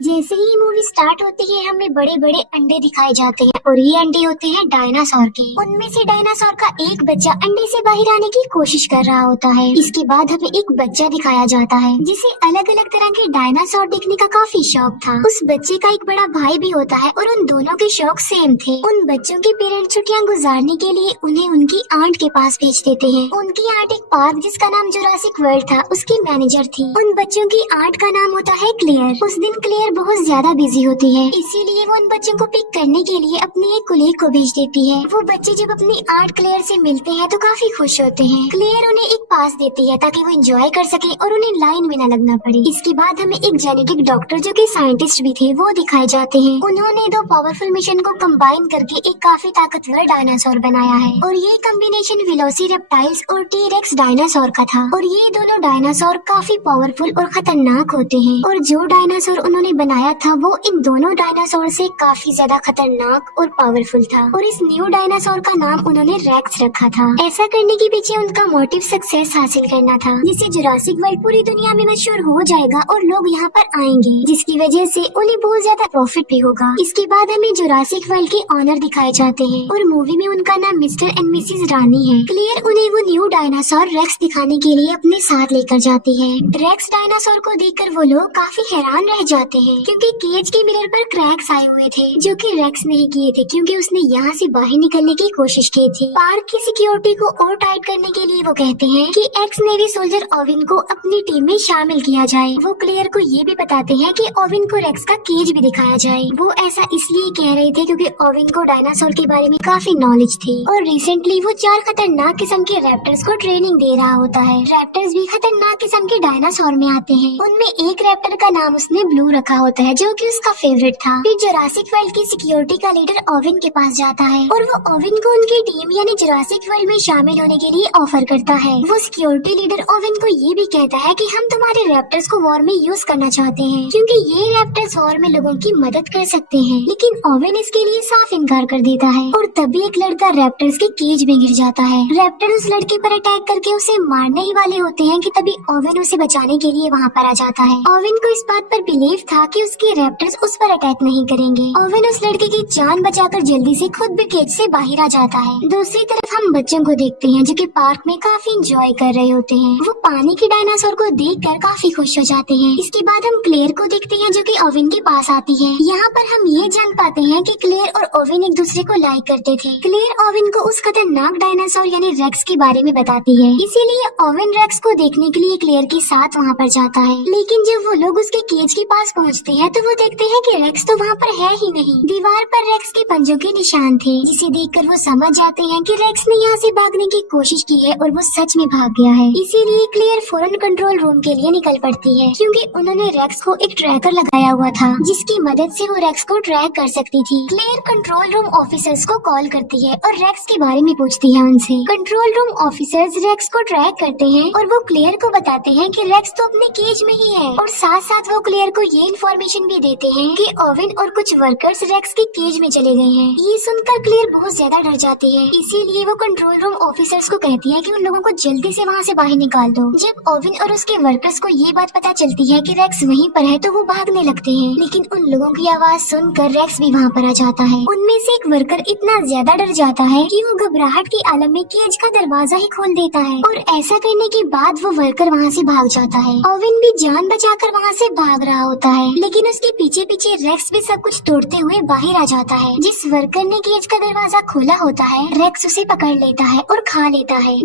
जैसे ही movie start होती है हमें बड़े बड़े अंडे दिखाए जाते हैं और ये अंडे होते हैं डायनासोर के। उनमें से डायनासोर का एक बच्चा अंडे से बाहर आने की कोशिश कर रहा होता है। इसके बाद हमें एक बच्चा दिखाया जाता है जिसे अलग अलग तरह के डायनासोर देखने का काफी शौक था। उस बच्चे का एक बड़ा भाई भी होता है और उन दोनों के शौक सेम थे। उन बच्चों के पेरेंट्स छुट्टियां गुजारने के लिए उन्हें उनकी आंट के पास भेज देते हैं। उनकी आंट एक पार्क जिसका नाम जुरासिक वर्ल्ड था उसकी मैनेजर थी। उन बच्चों की आंट का नाम होता है क्लेयर। उस दिन क्लेयर बहुत ज्यादा बिजी होती है, इसीलिए वो उन बच्चों को पिक करने के लिए अपनी एक कुलीग को भेज देती है। वो बच्चे जब अपनी आंट क्लेयर से मिलते हैं तो काफी खुश होते हैं। क्लेयर उन्हें एक पास देती है ताकि वो एंजॉय कर सके और उन्हें लाइन में न लगना पड़े। इसके बाद हमें एक जेनेटिक डॉक्टर जो कि साइंटिस्ट भी थे वो दिखाए जाते हैं। उन्होंने दो पावरफुल मिशन को कंबाइन करके एक काफी ताकतवर डायनासोर बनाया है और ये कॉम्बिनेशन वेलोसिरेप्टाइल्स और टी-रेक्स डायनासोर का था। और ये दोनों डायनासोर काफी पावरफुल और खतरनाक होते हैं और जो डायनासोर उन्होंने बनाया था वो इन दोनों डायनासोर से काफी ज्यादा खतरनाक और पावरफुल था और इस न्यू डायनासोर का नाम उन्होंने रेक्स रखा था। ऐसा करने के पीछे उनका मोटिव सक्सेस हासिल करना था, जिससे जुरासिक वर्ल्ड पूरी दुनिया में मशहूर हो जाएगा और लोग यहाँ पर आएंगे, जिसकी वजह से उन्हें बहुत ज्यादा प्रॉफिट भी होगा। इसके बाद हमें जुरासिक वर्ल्ड के ऑनर दिखाए जाते हैं और मूवी में उनका नाम मिस्टर एंड मिसेस रानी है। क्लियर उन्हें वो न्यू डायनासोर रेक्स दिखाने के लिए अपने साथ लेकर जाती है। रेक्स डायनासोर को देखकर वो लोग काफी हैरान रह जाते हैं क्योंकि केज के मिरर पर क्रैक्स आए हुए थे जो कि रेक्स नहीं किए थे क्योंकि उसने यहाँ से बाहर निकलने की कोशिश की थी। पार्क की सिक्योरिटी को और टाइट करने के लिए वो कहते हैं कि एक्स नेवी सोल्जर ओविन को अपनी टीम में शामिल किया जाए। वो क्लियर को ये भी बताते हैं कि ओविन को रेक्स का केज भी दिखाया जाए। वो ऐसा इसलिए कह रहे थे क्योंकि ओविन को डायनासोर के बारे में काफी नॉलेज थी और रिसेंटली वो 4 खतरनाक किस्म के रैप्टर्स को ट्रेनिंग दे रहा होता है। रैप्टर्स भी खतरनाक किस्म के डायनासोर में आते हैं। उनमें एक रैप्टर का नाम उसने ब्लू रखा होता है जो कि उसका फेवरेट था। फिर जुरासिक वर्ल्ड की सिक्योरिटी का लीडर ओविन के पास जाता है और वो ओविन को उनकी टीम यानी जुरासिक वर्ल्ड में शामिल होने के लिए ऑफर करता है। वो सिक्योरिटी लीडर ओविन को ये भी कहता है कि हम तुम्हारे रैप्टर्स को वॉर में यूज करना चाहते हैं क्योंकि ये रैप्टर्स वॉर में लोगों की मदद कर सकते हैं। लेकिन ओविन इसके लिए साफ इनकार कर देता है और तभी एक लड़का रैप्टर्स के केज में गिर जाता है। रैप्टर उस लड़के पर अटैक करके उसे मारने ही वाले होते हैं कि तभी ओविन उसे बचाने के लिए वहाँ पर आ जाता है। ओविन को इस बात पर बिलीव था कि उसके रैप्टर्स उस पर अटैक नहीं करेंगे। ओविन उस लड़के की जान बचाकर जल्दी से खुद भी केज से बाहर आ जाता है। दूसरी तरफ हम बच्चों को देखते हैं जो कि पार्क में काफी एंजॉय कर रहे होते हैं। वो पानी के डायनासोर को देखकर काफी खुश हो जाते हैं। इसके बाद हम क्लेयर को देखते हैं जो कि ओविन के पास आती है। यहाँ पर हम ये जान पाते हैं कि क्लेयर और ओविन एक दूसरे को लाइक करते थे। क्लेयर ओविन को उस खतरनाक डायनासोर यानी रेक्स के बारे में बताती है, इसीलिए ओविन रेक्स को देखने के लिए क्लेयर के साथ वहाँ पर जाता है। लेकिन जब वो लोग उसके केज के पास पहुँचते हैं तो वो देखते हैं कि रेक्स तो वहाँ पर है ही नहीं। दीवार पर रेक्स के पंजों के निशान थे जिसे देखकर वो समझ जाते हैं कि रेक्स ने यहाँ से भागने की कोशिश की है और वो सच में भाग गया है। इसीलिए क्लियर फौरन कंट्रोल रूम के लिए निकल पड़ती है क्योंकि उन्होंने रेक्स को एक ट्रैकर लगाया हुआ था जिसकी मदद से वो रेक्स को ट्रैक कर सकती थी। क्लियर कंट्रोल रूम ऑफिसर्स को कॉल करती है और रेक्स के बारे में पूछती है उनसे। कंट्रोल रूम ऑफिसर्स रेक्स को ट्रैक करते हैं और वो क्लियर को बताते हैं कि रेक्स तो अपने केज में ही है और साथ साथ वो क्लियर को ये इन्फॉर्मेशन भी देते हैं कि ओविन और कुछ वर्कर्स रेक्स के केज में चले गए हैं। ये सुनकर क्लियर बहुत ज्यादा डर जाती है, इसीलिए वो कंट्रोल रूम ऑफिसर्स को कहती है कि उन लोगों को जल्दी से वहाँ से बाहर निकाल दो। जब ओविन और उसके वर्कर्स को ये बात पता चलती है कि रेक्स वहीं पर है तो वो भागने लगते हैं, लेकिन उन लोगों की आवाज सुनकर रेक्स भी वहाँ पर आ जाता है। उनमें से एक वर्कर इतना ज्यादा डर जाता है कि वो घबराहट के आलम में केज का दरवाजा ही खोल देता है और ऐसा करने के बाद वो वर्कर वहाँ से भाग जाता है। ओविन भी जान बचाकर वहाँ से भाग रहा होता है, लेकिन उसके पीछे पीछे रेक्स भी सब कुछ तोड़ते हुए बाहर आ जाता है। जिस वर्कर ने केज का दरवाजा खोला होता है रेक्स उसे पकड़ लेता है और खा लेता है।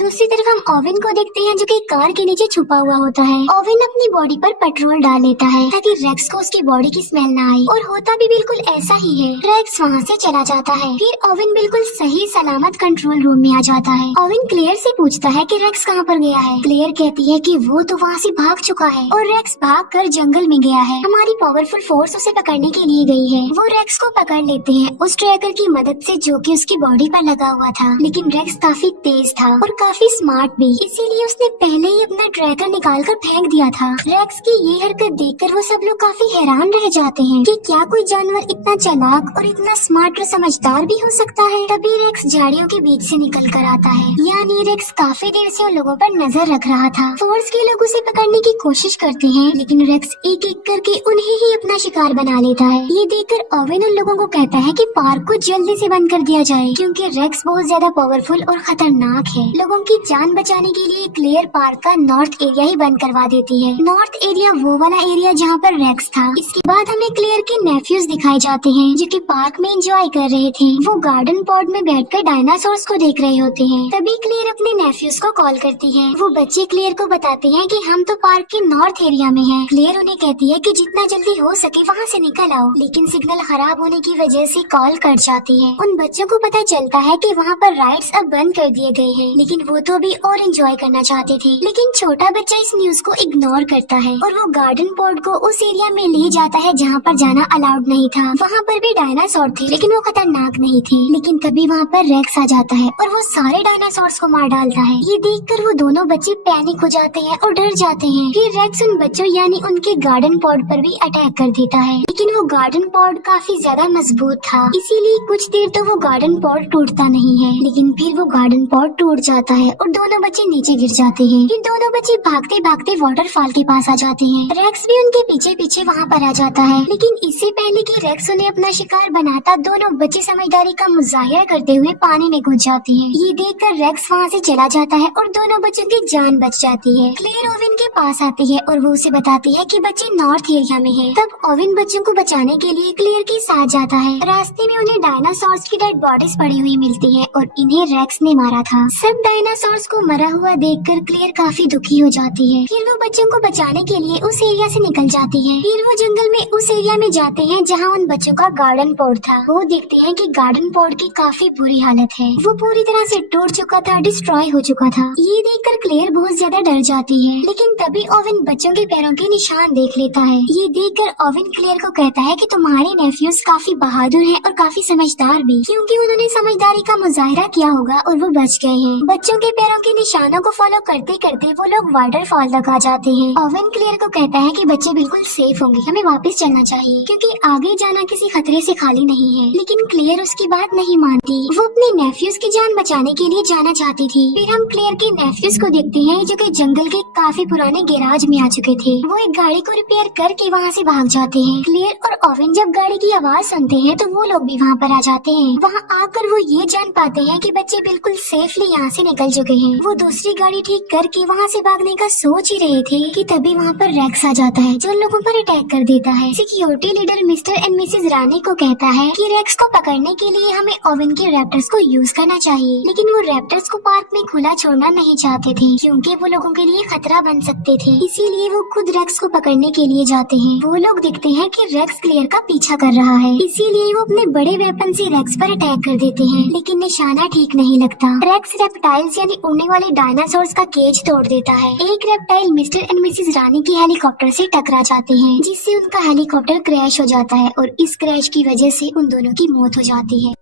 दूसरी तरफ हम ओविन को देखते हैं जो कि कार के नीचे छुपा हुआ होता है। ओविन अपनी बॉडी पर पेट्रोल डाल लेता है ताकि रेक्स को उसकी बॉडी की स्मेल ना आए और होता भी बिल्कुल ऐसा ही है। रेक्स वहाँ से चला जाता है। फिर ओविन बिल्कुल सही सलामत कंट्रोल रूम में आ जाता है। ओविन क्लेयर से पूछता है कि रेक्स कहाँ पर गया है। क्लेयर कहती है कि वो तो वहाँ से भाग चुका है और रेक्स भाग कर जंगल में गया है। हमारी पावरफुल फोर्स उसे पकड़ने के लिए गई है। वो रेक्स को पकड़ लेते हैं उस ट्रैकर की मदद से जो कि उसकी बॉडी पर लगा हुआ था, लेकिन रेक्स काफी तेज था और काफी स्मार्ट भी, इसीलिए उसने पहले ही अपना ट्रैकर निकालकर फेंक दिया था। रेक्स की ये हरकत देखकर वो सब लोग काफी हैरान रह जाते हैं कि क्या कोई जानवर इतना चालाक और इतना स्मार्ट और समझदार भी हो सकता है। तभी रेक्स झाड़ियों के बीच से निकल कर आता है, यानी रेक्स काफी देर से उन लोगों पर नजर रख रहा था। फोर्स के लोग उसे पकड़ने की कोशिश करते हैं, लेकिन रेक्स एक एक करके उन्हें ही अपना शिकार बना लेता है। ये देखकर ओवेन उन लोगों को कहता है कि पार्क को जल्दी से बंद कर दिया जाए, क्योंकि रेक्स बहुत ज्यादा पावरफुल और खतरनाक है। लोगों की जान बचाने के लिए क्लेयर पार्क का नॉर्थ एरिया ही बंद करवा देती है। नॉर्थ एरिया वो वाला एरिया जहाँ पर रेक्स था। इसके बाद हमें क्लेयर के नेफ्यूज दिखाए जाते हैं, जो कि पार्क में एंजॉय कर रहे थे। वो गार्डन पॉड में बैठकर डायनासोर्स को देख रहे होते हैं। तभी क्लेयर अपने नेफ्यूज को कॉल करती है। वो बच्चे क्लेयर को बताते हैं कि हम तो पार्क के नॉर्थ एरिया में हैं। क्लेयर उन्हें कहती है कि जितना जल्दी हो सके वहाँ से निकल आओ, लेकिन सिग्नल खराब होने की वजह से कॉल कट जाती है। उन बच्चों को पता चलता है कि वहाँ पर राइड्स अब बंद कर दिए गए हैं, लेकिन वो तो अभी और एंजॉय करना चाहते थे। लेकिन छोटा बच्चा इस न्यूज को इग्नोर करता है और वो गार्डन पॉड को उस एरिया में ले जाता है जहाँ पर जाना अलाउड नहीं था। वहाँ पर भी डायनासोर थे, लेकिन वो खतरनाक नहीं थे। लेकिन तभी वहाँ पर रेक्स आ जाता है और वो सारे डायनासोर्स को मार डालता है। ये देखकर वो दोनों बच्चे पैनिक हो जाते हैं और डर जाते हैं। फिर रेक्स उन बच्चों यानी उनके गार्डन पॉड पर भी अटैक कर देता है, लेकिन वो गार्डन पॉड काफी ज्यादा मजबूत था, इसीलिए कुछ देर तो वो गार्डन पॉड टूटता नहीं है। लेकिन फिर वो गार्डन पॉड टूट जाता है और दोनों बच्चे नीचे गिर जाते हैं। फिर दोनों बच्चे भागते भागते वाटरफॉल के पास आ जाते हैं। रेक्स भी उनके पीछे पीछे वहाँ पर आ जाता है, लेकिन इससे पहले कि रेक्स उन्हें अपना शिकार बनाता, दोनों बच्चे समझदारी का मुजाहिरा करते हुए पानी में कूद जाते हैं। ये देखकर रेक्स वहाँ से चला जाता है और दोनों बच्चों की जान बच जाती है। क्लेयर ओवेन के पास आती है और वो उसे बताती है कि बच्चे नॉर्थ एरिया में हैं। तब ओवेन बच्चों को बचाने के लिए क्लेयर के साथ जाता है। रास्ते में उन्हें डायनासोर्स की डेड बॉडीज पड़ी हुई मिलती है और इन्हें रेक्स ने मारा था। सब डायनासोर्स को मरा हुआ देखकर क्लेयर काफी दुखी हो जाती है। फिर वो बच्चों को बचाने के लिए उस एरिया से निकल जाती है। फिर वो जंगल में उस एरिया में जाते हैं जहाँ उन बच्चों का गार्डन पॉड था। वो देखते हैं कि गार्डन पॉड की काफी बुरी हालत है, वो पूरी तरह से टूट चुका था, डिस्ट्रॉय हो चुका था। ये देखकर क्लेयर बहुत ज्यादा डर जाती है, लेकिन तभी ओवेन बच्चों के पैरों के निशान देख लेता है। ये देखकर ओवेन क्लेयर को कहता है कि तुम्हारे नेफ्यूज काफी बहादुर हैं और काफी समझदार भी, क्योंकि उन्होंने समझदारी का मुजाहिरा किया होगा और वो बच गए हैं। बच्चों के पैरों के निशानों को फॉलो करते करते वो लोग वाटरफॉल तक आ जाते हैं। ओवेन क्लेयर को कहता है कि बच्चे बिल्कुल सेफ होंगे, हमें वापस चलना चाहिए, क्योंकि आगे जाना किसी खतरे से खाली नहीं है। लेकिन क्लेयर उसकी बात नहीं मानती। वो अपने नेफ्यूज की जान बचाने के लिए जाना चाहती थी। फिर हम क्लेयर के नेफ्यूज को देखते हैं, जो कि जंगल के काफी पुराने गैराज में आ चुके थे। वो एक गाड़ी को रिपेयर करके वहाँ से भाग जाते हैं। क्लेयर और ओवेन जब गाड़ी की आवाज सुनते हैं तो वो लोग भी वहाँ पर आ जाते हैं। वहाँ आकर वो ये जान पाते हैं कि बच्चे बिल्कुल सेफली यहाँ से निकल चुके हैं। वो दूसरी गाड़ी ठीक करके वहाँ से भागने का सोच ही रहे थे कि तभी वहाँ पर रेक्स आ जाता है, जो लोगों पर अटैक कर देता है। Security leader mister and missus Rani को कहता है कि रेक्स को पकड़ने के लिए हमें ओवेन के रैप्टर्स को यूज करना चाहिए, लेकिन वो रैप्टर्स को पार्क में खुला छोड़ना नहीं चाहते थे, क्योंकि वो लोगों के लिए खतरा बन सकते थे। इसीलिए वो खुद रेक्स को पकड़ने के लिए जाते हैं। वो लोग देखते हैं कि रेक्स क्लेयर का पीछा कर रहा है, इसीलिए वो अपने बड़े वेपन से रेक्स पर अटैक कर देते हैं, लेकिन निशाना ठीक नहीं लगता। रेक्स रेप्टाइल्स यानी उड़ने वाले डायनासोर्स का केज तोड़ देता है। एक रेप्टाइल मिस्टर एंड मिसेज रानी के हेलीकॉप्टर से टकरा जाते हैं, जिससे उनका हेलीकॉप्टर क्रैश हो जाता है और इस क्रैश की वजह से उन दोनों की मौत हो जाती है।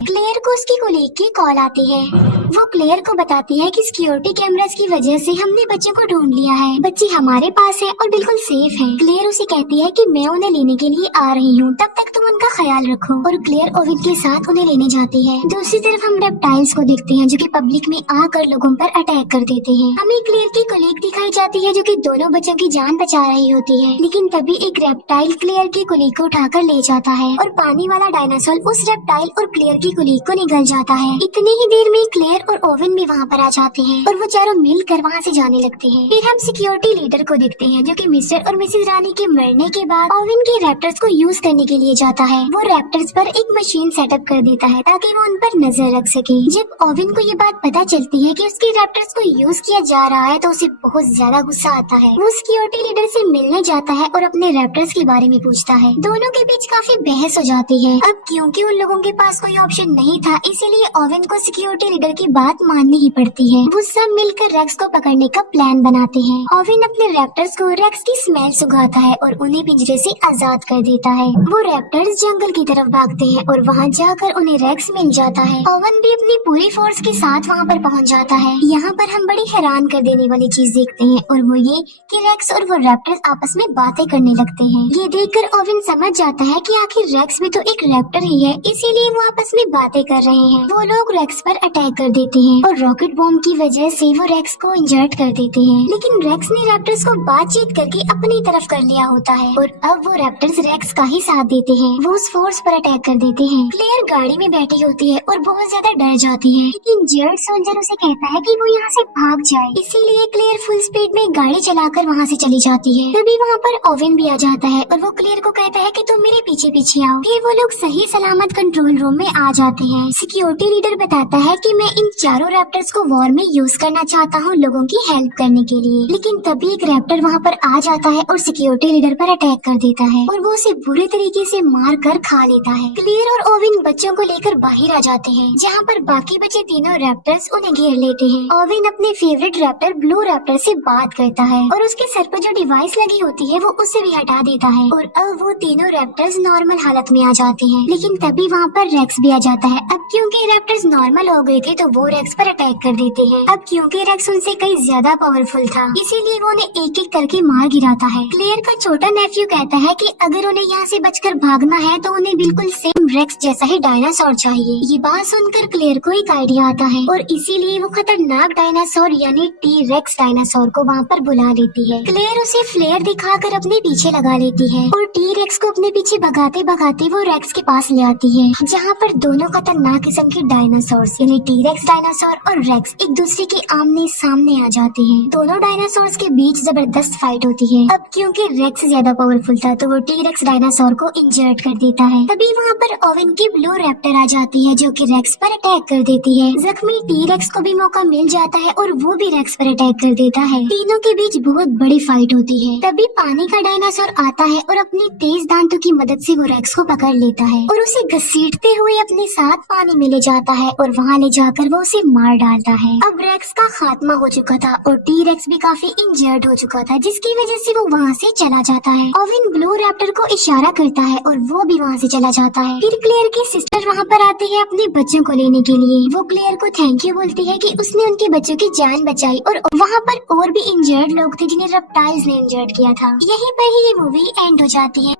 क्लेयर को उसकी कोलीग की कॉल आती है। वो क्लेयर को बताती है कि सिक्योरिटी कैमरास की वजह से हमने बच्चों को ढूंढ लिया है, बच्चे हमारे पास हैं और बिल्कुल सेफ हैं। क्लेयर उसे कहती है कि मैं उन्हें लेने के लिए आ रही हूँ, तब तक तुम उनका ख्याल रखो। और क्लेयर ओवेन के साथ उन्हें लेने जाती है। दूसरी तरफ हम रेप्टाइल्स को देखते हैं, जो कि पब्लिक में आकर लोगों पर अटैक कर देते हैं। हमें क्लेयर की कोलीग दिखाई जाती है, जो कि दोनों बच्चों की जान बचा रही होती है, लेकिन तभी एक रेप्टाइल क्लेयर की कोलीग को उठाकर ले जाता है और पानी वाला डायनासोर उस रेप्टाइल और क्लेयर की कोलीग को निगल जाता है। इतनी ही देर में क्लेयर और ओवेन भी वहाँ पर आ जाते हैं और वो चारों मिलकर वहाँ से जाने लगते हैं। फिर हम सिक्योरिटी लीडर को देखते हैं, जो कि मिस्टर और मिसेज रानी के मरने के बाद ओवेन के रैप्टर्स को यूज करने के लिए जाता है। वो रैप्टर्स पर एक मशीन सेटअप कर देता है ताकि वो उन पर नजर रख सके। जब ओवेन को ये बात पता चलती है कि उसके रैप्टर्स को यूज किया जा रहा है, तो उसे बहुत ज्यादा गुस्सा आता है। वो सिक्योरिटी लीडर से मिलने जाता है और अपने रैप्टर्स के बारे में पूछता है। दोनों के बीच काफी बहस हो जाती है। अब क्योंकि उन लोगों के पास कोई ऑप्शन ऑप्शन नहीं था, इसीलिए ओवेन को सिक्योरिटी लीडर की बात माननी ही पड़ती है। वो सब मिलकर रेक्स को पकड़ने का प्लान बनाते हैं। ओवेन अपने रैप्टर्स को रेक्स की स्मेल सुंघाता है और उन्हें पिंजरे से आजाद कर देता है। वो रैप्टर्स जंगल की तरफ भागते हैं और वहाँ जाकर उन्हें रेक्स मिल जाता है। ओवेन भी अपनी पूरी फोर्स के साथ वहाँ पर पहुँच जाता है। यहाँ पर हम बड़ी हैरान कर देने वाली चीज देखते हैं और वो ये कि रेक्स और वो रैप्टर्स आपस में बातें करने लगते हैं। ये देखकर ओवेन समझ जाता है कि आखिर रेक्स भी तो एक रैप्टर ही है, इसीलिए वो आपस में बातें कर रहे हैं। वो लोग रेक्स पर अटैक कर देते हैं और रॉकेट बॉम्ब की वजह से वो रेक्स को इंजर्ड कर देते हैं। लेकिन रेक्स ने रैप्टर्स को बातचीत करके अपनी तरफ कर लिया होता है और अब वो रैप्टर्स रेक्स का ही साथ देते हैं। वो उस फोर्स पर अटैक कर देते हैं। क्लेयर गाड़ी में बैठी होती है और बहुत ज्यादा डर जाती है, लेकिन जेड सोल्जर उसे कहता है कि वो यहाँ से भाग जाए, इसीलिए क्लेयर फुल स्पीड में गाड़ी चलाकर वहाँ से चली जाती है। तभी वहाँ पर ओवेन भी आ जाता है और वो क्लेयर को कहता है कि तुम मेरे पीछे पीछे आओ। फिर वो लोग सही सलामत कंट्रोल रूम में आ जाते हैं। सिक्योरिटी लीडर बताता है कि मैं इन चारों रैप्टर्स को वॉर में यूज करना चाहता हूँ लोगों की हेल्प करने के लिए। लेकिन तभी एक रैप्टर वहाँ पर आ जाता है और सिक्योरिटी लीडर पर अटैक कर देता है और वो उसे बुरे तरीके से मार कर खा लेता है। क्लेयर और ओवेन बच्चों को लेकर बाहर आ जाते हैं, जहाँ पर बाकी बचे तीनों रैप्टर्स उन्हें घेर लेते हैं। ओवेन अपने फेवरेट रैप्टर ब्लू रैप्टर से बात करता है और उसके सर पर जो डिवाइस लगी होती है वो उसे भी हटा देता है और अब वो तीनों रैप्टर्स नॉर्मल हालत में आ जाते हैं। लेकिन तभी वहाँ पर रेक्स भी आ जाता है। अब क्योंकि रैप्टर्स नॉर्मल हो गए थे तो वो रेक्स पर अटैक कर देते हैं। अब क्योंकि रेक्स उनसे कई ज्यादा पावरफुल था, इसीलिए वो उन्हें एक एक करके मार गिराता है। क्लेयर का छोटा नेफ्यू कहता है कि अगर उन्हें यहाँ से बचकर भागना है तो उन्हें बिल्कुल सेम रेक्स जैसा ही डायनासोर चाहिए। ये बात सुनकर क्लेयर को एक आइडिया आता है और इसीलिए वो खतरनाक डायनासोर यानी टी रेक्स डायनासोर को वहाँ पर बुला लेती है। क्लेयर उसे फ्लेयर दिखाकर अपने पीछे लगा लेती है और टी रेक्स को अपने पीछे भगाते भगाते वो रेक्स के पास ले आती है, जहाँ पर दोनों खतरनाक किस्म के डायनासोर्स यानी टी रेक्स डायनासोर और रेक्स एक दूसरे के आमने सामने आ जाते हैं। दोनों डायनासोर्स के बीच जबरदस्त फाइट होती है। अब क्योंकि रेक्स ज्यादा पावरफुल था तो वो टी रेक्स डायनासोर को इंजर्ड कर देता है। तभी वहाँ पर ओवेन की ब्लू रैप्टर आ जाती है जो कि रेक्स पर अटैक कर देती है। जख्मी टी रेक्स को भी मौका मिल जाता है और वो भी रेक्स पर अटैक कर देता है। तीनों के बीच बहुत बड़ी फाइट होती है। तभी पानी का डायनासोर आता है और अपनी तेज दांतों की मदद से वो रेक्स को पकड़ लेता है और उसे घसीटते हुए अपने साथ पानी में ले जाता है और वहाँ ले जाकर वो उसे मार डालता है। अब रेक्स का खात्मा हो चुका था और टी रेक्स भी काफी इंजर्ड हो चुका था, जिसकी वजह से वो वहाँ से चला जाता है। ओवेन ब्लू रैप्टर को इशारा करता है और वो भी वहाँ से चला जाता है। फिर क्लेयर की सिस्टर वहाँ पर आती है अपने बच्चों को लेने के लिए। वो क्लेयर को थैंक यू बोलती है कि उसने उनके बच्चों की जान बचाई और वहाँ पर और भी इंजर्ड लोग थे जिन्हें रेप्टाइल्स ने इंजर्ड किया था। यहीं पर ही ये मूवी एंड हो जाती है।